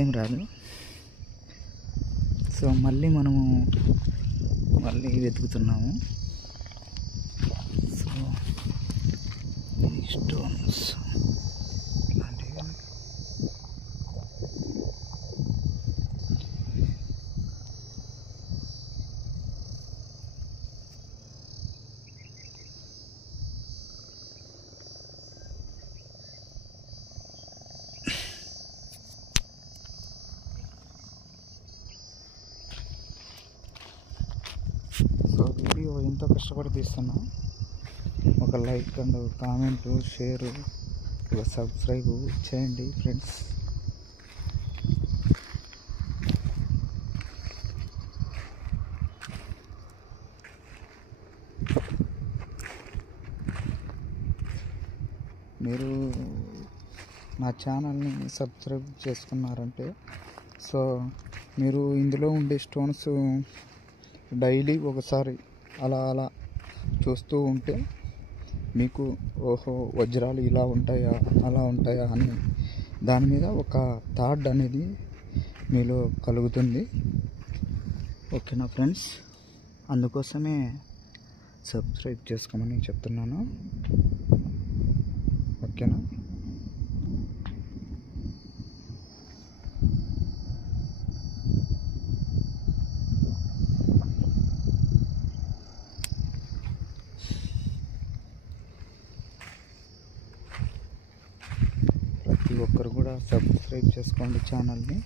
ఏం రాదు. సో మళ్ళీ మనము వెతుకుతున్నాము. సో ఈ స్టోన్స్ ఇలాంటివి సో వీడియో ఎంతో కష్టపడి తీస్తున్నా. ఒక లైక్ అండ్ కామెంట్, షేర్, ఒక సబ్స్క్రైబ్ చేయండి ఫ్రెండ్స్. మీరు నా ఛానల్ని సబ్స్క్రైబ్ చేసుకున్నారంటే సో మీరు ఇందులో ఉండే స్టోన్స్ డైలీ ఒకసారి అలా చూస్తూ ఉంటే మీకు ఓహో వజ్రాలు ఇలా ఉంటాయా అలా ఉంటాయా అని దాని మీద ఒక థాట్ అనేది మీలో కలుగుతుంది. ఓకేనా ఫ్రెండ్స్, అందుకోసమే సబ్స్క్రైబ్ చేసుకోమని చెప్తున్నాను. ఓకేనా. ప్రతి ఒక్కరు కూడా సబ్స్క్రైబ్ చేసుకోండి ఛానల్ని.